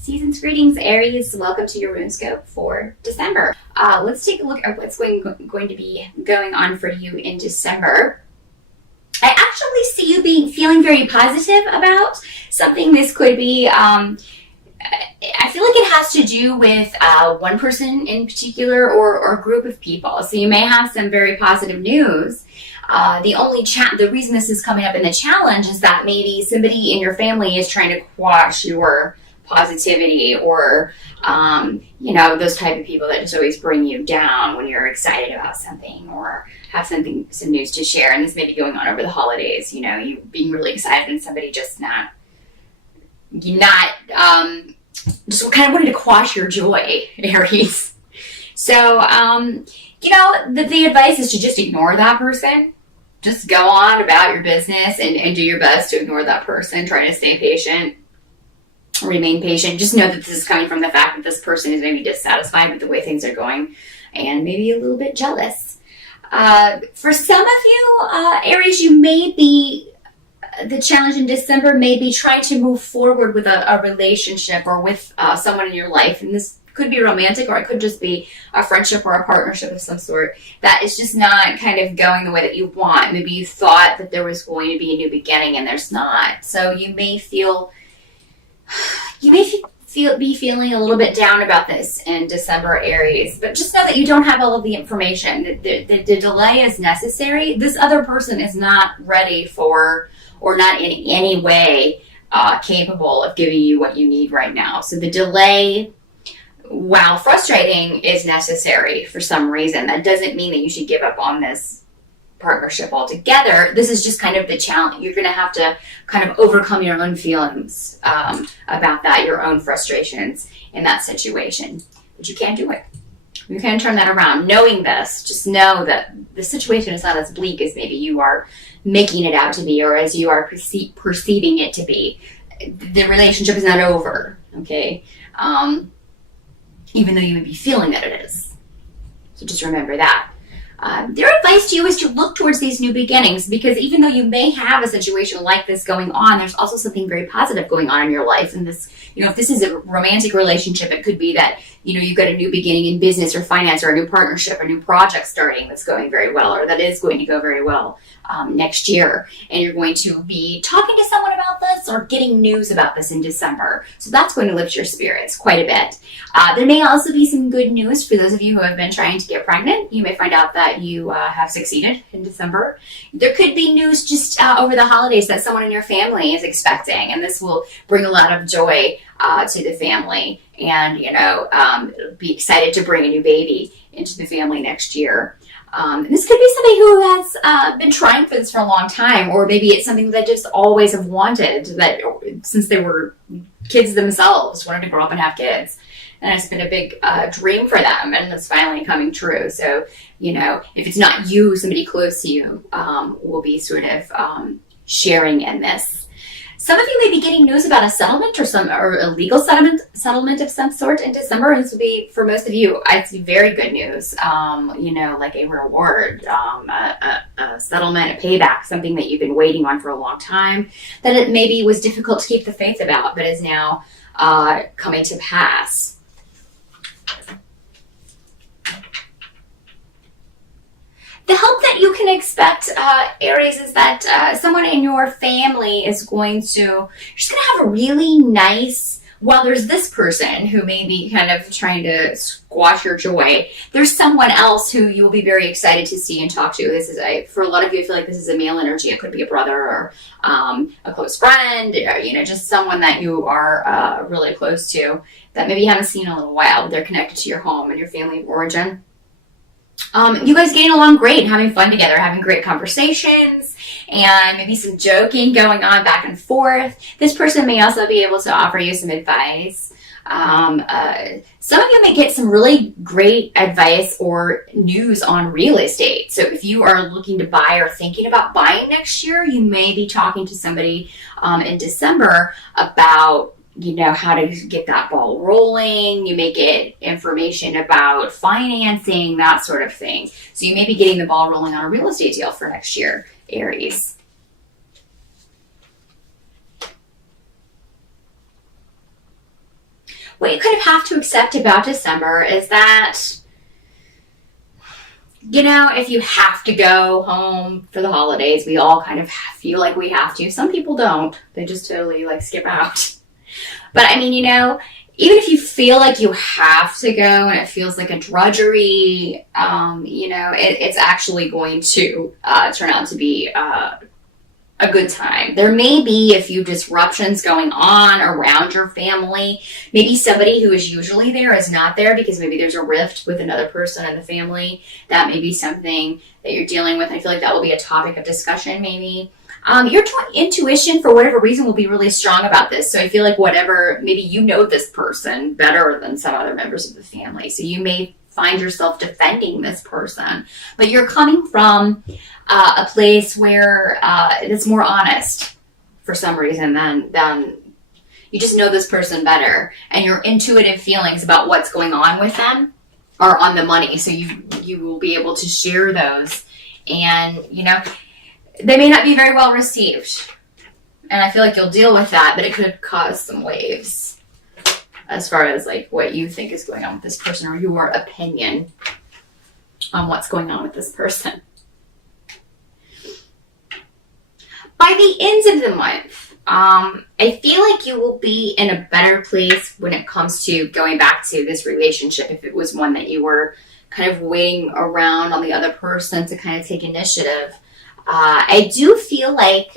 Season's greetings, Aries. Welcome to your RuneScope for December. Let's take a look at what's going to be going on for you in December. I actually see you feeling very positive about something. This could be, I feel like it has to do with one person in particular or a group of people. So you may have some very positive news. The reason this is coming up in the challenge is that maybe somebody in your family is trying to quash your positivity, or those type of people that just always bring you down when you're excited about something or have some news to share. And this may be going on over the holidays, you being really excited and somebody just not just kind of wanting to quash your joy, Aries. So the advice is to just ignore that person. Just go on about your business and do your best to ignore that person. Try to stay patient. Remain patient. Just know that this is coming from the fact that this person is maybe dissatisfied with the way things are going and maybe a little bit jealous. For some of you, Aries, the challenge in December may be trying to move forward with a relationship or with someone in your life. And this could be romantic, or it could just be a friendship or a partnership of some sort that is just not kind of going the way that you want. Maybe you thought that there was going to be a new beginning and there's not. So you may be feeling a little bit down about this in December, Aries, but just know that you don't have all of the information. The delay is necessary. This other person is not ready for, or not in any way capable of giving you what you need right now. So the delay, while frustrating, is necessary for some reason. That doesn't mean that you should give up on this partnership altogether. This is just kind of the challenge. You're going to have to kind of overcome your own feelings about that, your own frustrations in that situation. But you can't do it. You can't turn that around. Knowing this, just know that the situation is not as bleak as maybe you are making it out to be, or as you are perceiving it to be. The relationship is not over, okay? Even though you may be feeling that it is. So just remember that. Their advice to you is to look towards these new beginnings, because even though you may have a situation like this going on, there's also something very positive going on in your life. And this, if this is a romantic relationship, it could be that, you've got a new beginning in business or finance, or a new partnership, a new project starting that's going very well, or that is going to go very well next year. And you're going to be talking to someone about this or getting news about this in December. So that's going to lift your spirits quite a bit. There may also be some good news for those of you who have been trying to get pregnant. You may find out that you have succeeded in December. There could be news just over the holidays that someone in your family is expecting, and this will bring a lot of joy to the family, and be excited to bring a new baby into the family next year. This could be somebody who has been trying for this for a long time, or maybe it's something that just always have wanted, that since they were kids themselves, wanted to grow up and have kids. And it's been a big dream for them, and it's finally coming true. So, if it's not you, somebody close to you will be sort of sharing in this. Some of you may be getting news about a settlement or a legal settlement of some sort in December. And this will be, for most of you, I'd see very good news, like a reward, a settlement, a payback, something that you've been waiting on for a long time, that it maybe was difficult to keep the faith about, but is now coming to pass. The help that you can expect, Aries, is that someone in your family is just going to have a really nice, while there's this person who may be kind of trying to squash your joy, there's someone else who you will be very excited to see and talk to. This is for a lot of you, I feel like this is a male energy. It could be a brother or a close friend, or, just someone that you are really close to that maybe you haven't seen in a little while, but they're connected to your home and your family of origin. You guys getting along great, having fun together, having great conversations, and maybe some joking going on back and forth. This person may also be able to offer you some advice. Some of you may get some really great advice or news on real estate. So if you are looking to buy or thinking about buying next year, you may be talking to somebody in December about how to get that ball rolling. You may get information about financing, that sort of thing. So you may be getting the ball rolling on a real estate deal for next year, Aries. what you kind of have to accept about December is that, you know, if you have to go home for the holidays, we all kind of feel like we have to. Some people don't. They just totally like skip out. But I mean, you know, even if you feel like you have to go and it feels like a drudgery, you know, it's actually going to turn out to be a good time. There may be a few disruptions going on around your family. Maybe somebody who is usually there is not there because maybe there's a rift with another person in the family. That may be something that you're dealing with. I feel like that will be a topic of discussion maybe. Your intuition, for whatever reason, will be really strong about this. So I feel like maybe you know this person better than some other members of the family. So you may find yourself defending this person. But you're coming from a place where it's more honest for some reason than you just know this person better. And your intuitive feelings about what's going on with them are on the money. So you will be able to share those. And, you know, they may not be very well received. And I feel like you'll deal with that, but it could cause some waves as far as like what you think is going on with this person or your opinion on what's going on with this person. By the end of the month, I feel like you will be in a better place when it comes to going back to this relationship if it was one that you were kind of waiting around on the other person to kind of take initiative. I do feel like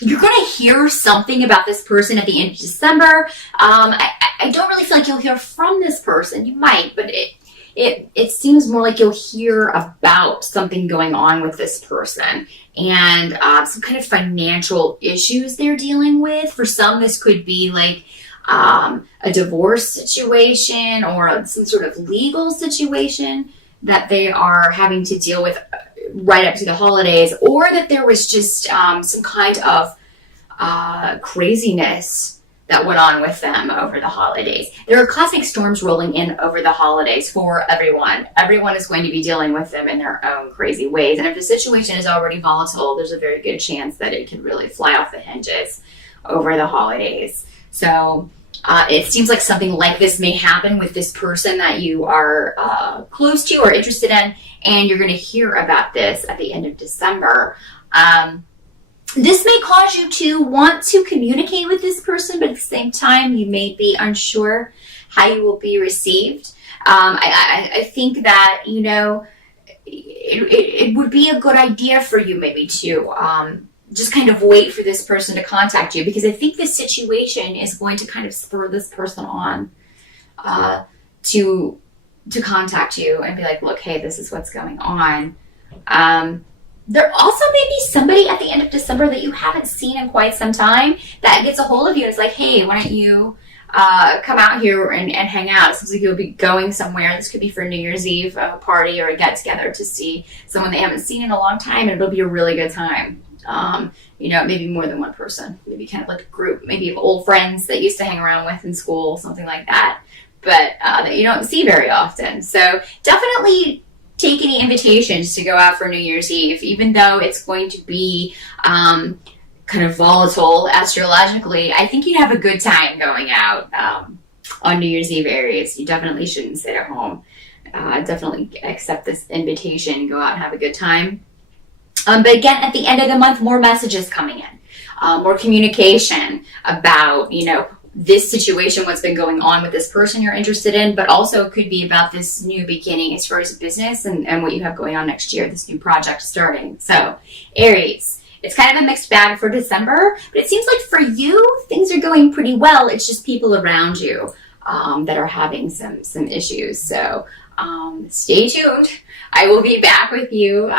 you're going to hear something about this person at the end of December. I don't really feel like you'll hear from this person. You might, but it seems more like you'll hear about something going on with this person and some kind of financial issues they're dealing with. For some, this could be like a divorce situation or some sort of legal situation that they are having to deal with right up to the holidays, or that there was just some kind of craziness that went on with them over the holidays. There are cosmic storms rolling in over the holidays for everyone. Everyone is going to be dealing with them in their own crazy ways. And if the situation is already volatile, there's a very good chance that it can really fly off the hinges over the holidays. So it seems like something like this may happen with this person that you are close to or interested in, and you're going to hear about this at the end of December. This may cause you to want to communicate with this person, but at the same time, you may be unsure how you will be received. I think that, you know, it would be a good idea for you maybe to just kind of wait for this person to contact you, because I think this situation is going to kind of spur this person on to contact you and be like, look, hey, this is what's going on. There also may be somebody at the end of December that you haven't seen in quite some time that gets a hold of you and is like, hey, why don't you come out here and hang out? It seems like you'll be going somewhere. This could be for a New Year's Eve party or a get-together to see someone they haven't seen in a long time, and it'll be a really good time. You know, maybe more than one person, maybe kind of like a group, maybe of old friends that you used to hang around with in school, something like that, but that you don't see very often. So definitely take any invitations to go out for New Year's Eve, even though it's going to be kind of volatile astrologically. I think you'd have a good time going out on New Year's Eve, Aries. You definitely shouldn't sit at home. Definitely accept this invitation, go out and have a good time. But again, at the end of the month, more messages coming in, more communication about, you know, this situation, what's been going on with this person you're interested in, but also it could be about this new beginning as far as business and what you have going on next year, this new project starting. So, Aries, it's kind of a mixed bag for December, but it seems like for you, things are going pretty well. It's just people around you that are having some issues. So, stay tuned. I will be back with you